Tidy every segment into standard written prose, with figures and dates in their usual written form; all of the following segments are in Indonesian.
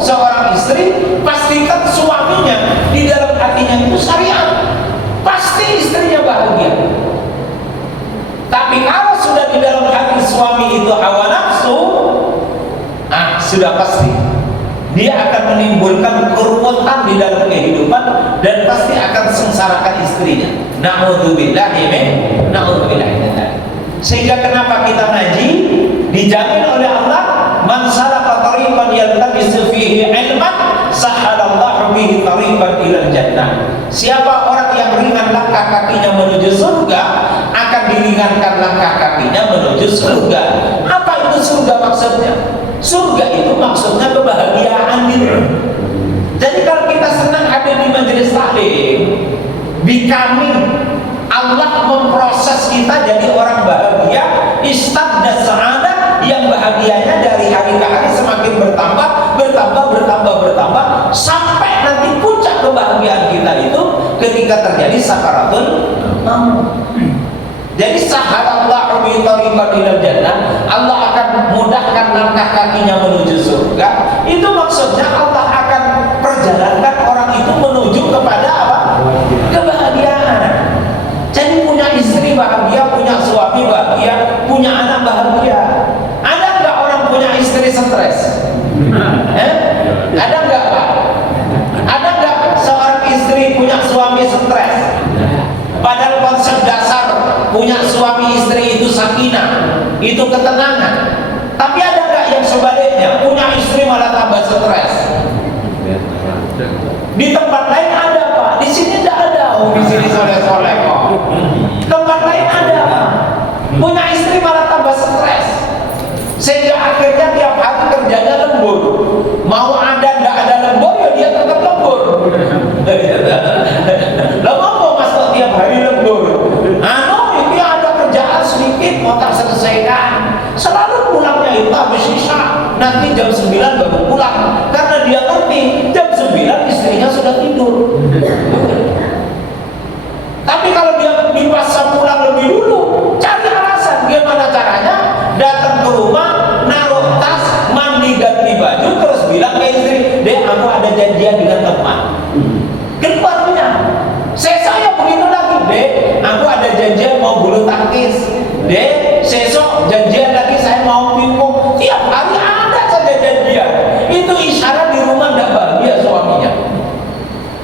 seorang istri, pastikan suaminya di dalam hatinya itu syariat, pasti istrinya bahagia. Tapi kalau sudah di dalam hati suami itu hawa nafsu, sudah pasti dia akan menimbulkan keruwetan di dalam kehidupan dan pasti akan sengsarakan istrinya. Na'udzubillahi min Sehingga kenapa kita ngaji, dijamin oleh Allah, man salaka tariqan yaltamisu fihi ilman sahalallahu bihi tariqan ilal jannah. Siapa orang yang ringan langkah kakinya menuju surga, akan diringankan langkah kakinya menuju surga. Apa itu surga maksudnya? Surga itu maksudnya kebahagiaan gitu. Jadi kalau kita senang hadir di majelis taklim, di kami Allah memproses kita jadi orang bahagia, istadda sa'adah, yang bahagianya dari hari ke hari semakin bertambah sampai nanti puncak kebahagiaan kita itu ketika terjadi sakaratul maut. Jadi sahalallahu bi tariqan ilal jannah, Allah akan mudahkan langkah kakinya menuju surga. Itu maksudnya Allah akan perjalankan orang itu menuju kepada apa? Kebahagiaan. Jadi punya istri bahagia, punya suami bahagia, punya anak bahagia. Ada nggak orang punya istri stres? Ada nggak Pak? Ada nggak seorang istri punya suami stres? Padahal konsep dasar punya suami istri itu sakinah, itu ketenangan. Tapi ada nggak yang sebaliknya, punya istri malah tambah stres? Di tempat lain ada Pak, di sini tidak ada. Oh, di sini soleh-soleh kok. Tempat lain ada Pak, punya istri malah tambah stres, sehingga akhirnya tiap hari kerjanya lembur. Mau ada nggak ada lembur ya dia tetap lembur. Lo ngomong mas kok tiap hari lembur? Ini ada kerjaan sedikit mau tak selesaikan. Selalu pulangnya itu habis isya, nanti jam 9 baru pulang, karena dia ngerti jam 9 istrinya sudah tidur. Tapi kalau dia dipaksa pulang lebih dulu, cari alasan. Gimana caranya? Datang ke rumah, naruh tas, mandi, ganti baju, terus bilang ke istri, "Dek, aku ada janjian dengan teman." Keluarnya, saya begitu lagi, "Dek, aku ada janjian mau bulu tangkis." "Dek, sesok janjian lagi saya mau pingpong." Tiap hari ada saja janjian. Itu isyarat di rumah tidak bahagia suaminya.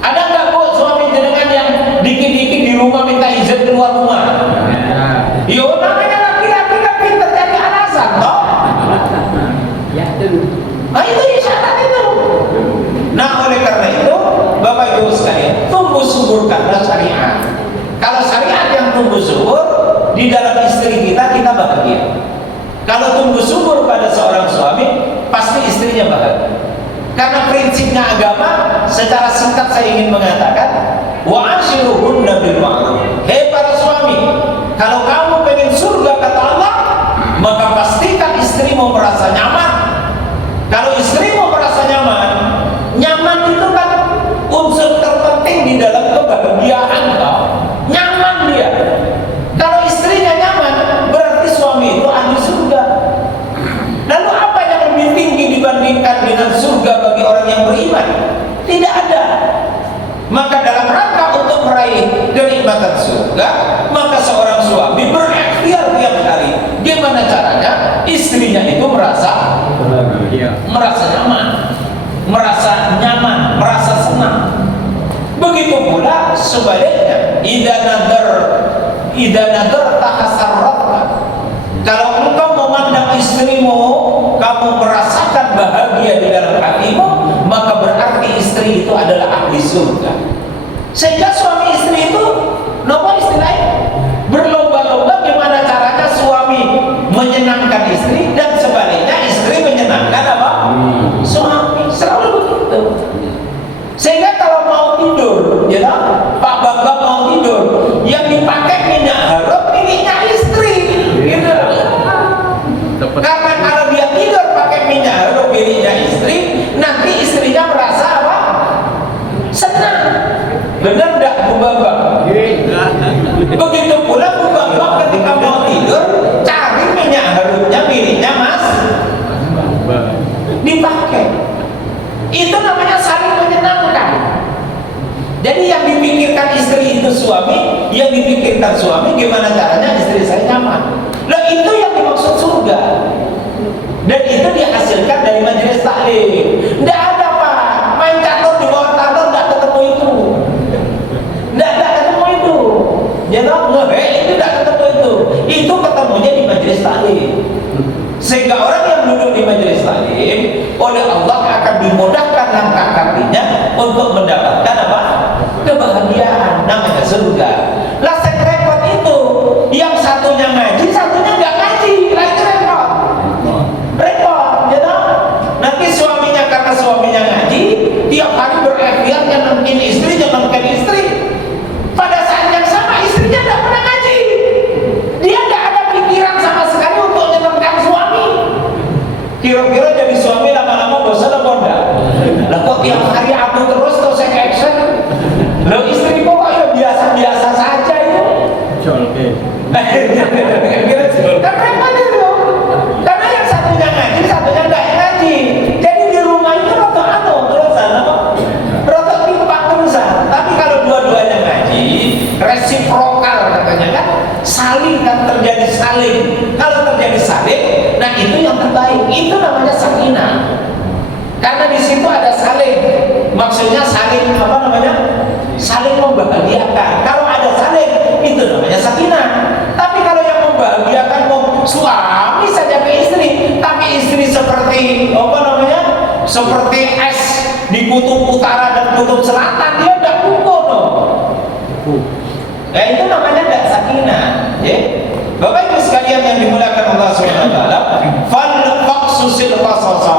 Ada nggak Bu suami jenengan yang dikit-dikit di rumah minta izin keluar rumah? Yo, namanya laki-laki kan pintar cari alasan toh. Itu isyarat itu. Nah, oleh karena itu Bapak Ibu sekalian, tumbuh suburkanlah syariat. Kalau syariat yang tumbuh subur di dalam istri kita bahagia. Kalau tumbuh subur pada seorang suami, pasti istrinya bahagia. Karena prinsipnya agama, secara singkat saya ingin mengatakan, wa ashiruhunna bil ma'ruf. Hei para suami, kalau kamu pengen surga kata Allah, maka pastikan istrimu merasa nyaman. Kalau istrimu merasa nyaman, nyaman itu kan unsur terpenting di dalam kebahagiaan kau. Nyaman dia. Kalau istrinya nyaman, berarti suami itu ahli surga. Lalu apa yang lebih tinggi dibandingkan dengan surga bagi orang yang beriman? Tidak ada. Maka dalam rangka untuk meraih kenikmatan surga, maka seorang suami berikhtiar tiap hari. Gimana caranya? Istrinya itu merasa nyaman, merasa senang. Begitu pula sebaliknya, idza nadar tahasarratka. Kalau engkau memandang istrimu, kamu merasakan bahagia di dalam hatimu, maka berarti istri itu adalah ahli surga. Sehingga suami istri itu, nopo istilahnya, berlomba-lomba gimana caranya suami menyenangkan istri dan sebaliknya istri menyenangkan apa? Suami. Selalu begitu. Sehingga kalau mau tidur, ya Pak Bambang mau tidur, yang dipakai minyak harum miliknya istri, gitu. Karena kalau dia tidur pakai minyak harum miliknya istri, nanti istrinya merasa apa? Senang. Benar enggak Bu Bambang? Begitu pula Bu Bambang ketika mau tidur, cari minyak harumnya miliknya Mas, dipakai. taklim. Nggak ada Pak, main catur di bawah tanah nggak ketemu itu. Nggak ketemu itu. Jadi itu nggak ketemu itu. Itu ketemunya di majelis taklim. Sehingga orang yang duduk di majelis taklim oleh Allah akan dimudahkan langkah kakinya untuk mendapatkan apa? Kebahagiaan, namanya surga. Lah repot itu, yang satunya ngaji, satunya nggak ngaji, lagi repot. Repot, ya toh? Nanti suaminya karena suaminya ngaji, tiap hari berikhtiar nyenengin istri, nyenengin istri. Pada saat yang sama istrinya nggak pernah ngaji. Dia nggak ada pikiran sama sekali untuk nyenengkan suami. Kira-kira jadi suami lama-lama bosan apa enggak? Lah kok tiap hari aku terus saya action? Lo istri kok ya biasa-biasa saja itu. Kan repot itu. Karena yang satunya ngaji, satunya nggak ngaji. Jadi di rumah itu terusan apa? Rotok timpang terusan. Tapi kalau dua-duanya ngaji, resiprokal katanya kan, saling kan terjadi saling. Kalau terjadi saling, nah itu yang terbaik. Itu namanya sakinah. Karena di situ ada saling. Maksudnya saling apa namanya? Saling membahagiakan. Kalau ada saling, itu namanya sakinah. Tapi kalau yang membahagiakan suami saja ke istri, tapi istri seperti apa namanya? Seperti es di kutub utara dan kutub selatan, dia tidak kukuh no. Itu namanya tidak sakinah. Ya. Bapak Ibu sekalian yang dimuliakan Allah SWT, faqsusil qasasa,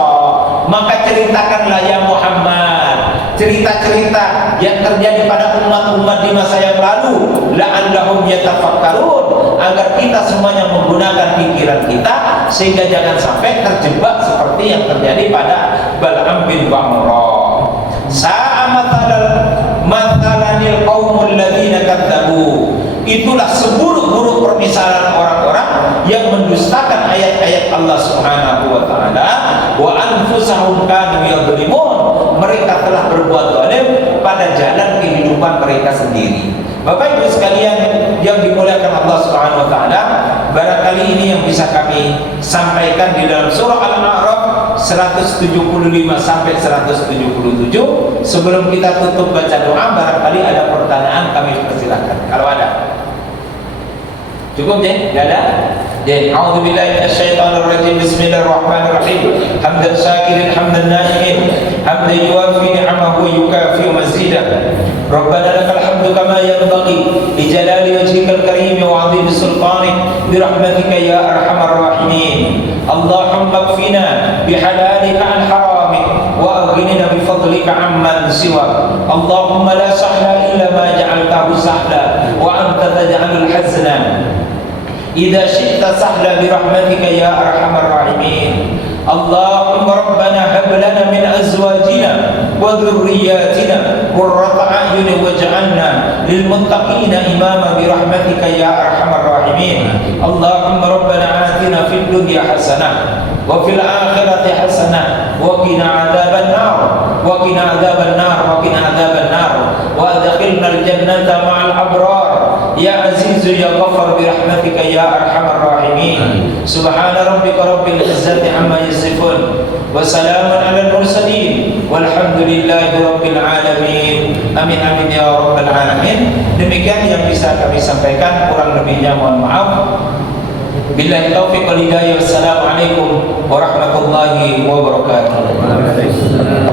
maka ceritakanlah ya Muhammad cerita-cerita yang terjadi pada umat-umat di masa yang lalu, la'allahum yatafakkarun, agar kita semuanya menggunakan pikiran kita sehingga jangan sampai terjebak seperti yang terjadi pada Bal'am bin Ba'ura. Sa'a mathalanil qaumul ladzina kadzabu, itulah seburuk-buruk permisalan orang-orang yang mendustakan ayat-ayat Allah Subhanahu wa taala, wa anfusahum kanu yadhlimun, mereka telah berbuat zalim pada jalan kehidupan mereka sendiri. Bapak Ibu sekalian yang dimuliakan Allah Subhanahu wa taala, barangkali ini yang bisa kami sampaikan di dalam surah Al-A'raf 175 sampai 177. Sebelum kita tutup baca doa, barangkali ada pertanyaan kami persilahkan. Kalau ada. Cukup deh? Tidak ada? A'udzubillahi minasyaitonirrajim. Bismillahirrahmanirrahim. Hamdan syakirin hamdan na'imin, hamdan yuwafi ni'amahu wa yukafi mazidah. Rabbana lakal hamdu kama yanbaghi li jalali wajhikal karim wa 'azimi sultanik, bi rahmatika ya arhamar rahimin. Allahumma kfina bihalalika an haramik wa aghnina bi fadlika amman siwak. Allahumma la sahla illa ma ja'altahu sahla wa anta taj'alul hazna idza syi'ta sahla bi rahmatika ya arhamar rahimin. Allahumma rabbana hab lana min azwajina wa dhurriyyatina qurrata a'yunin waj'alna lil muttaqina imama bi rahmatika ya arhamar rahimin. Allahumma rabbana atina fid dunya hasanah wa fil akhirati hasanah wa qina adzaban nar wa qina adzaban nar wa qina adzaban nar wa adkhilna al jannata ma'al abrar ya azizu ya ghaffar bi rahmatika ya arhamar rahimin. Subhana rabbika rabbil izzati amma yasifun wa salamun alal mursalin walhamdulillahi rabbil alamin. Amin amin ya rabbal alamin. Demikian yang bisa kami sampaikan, kurang lebihnya mohon maaf. Billahi taufiq wal hidayah. Wassalamualaikum warahmatullahi wabarakatuh.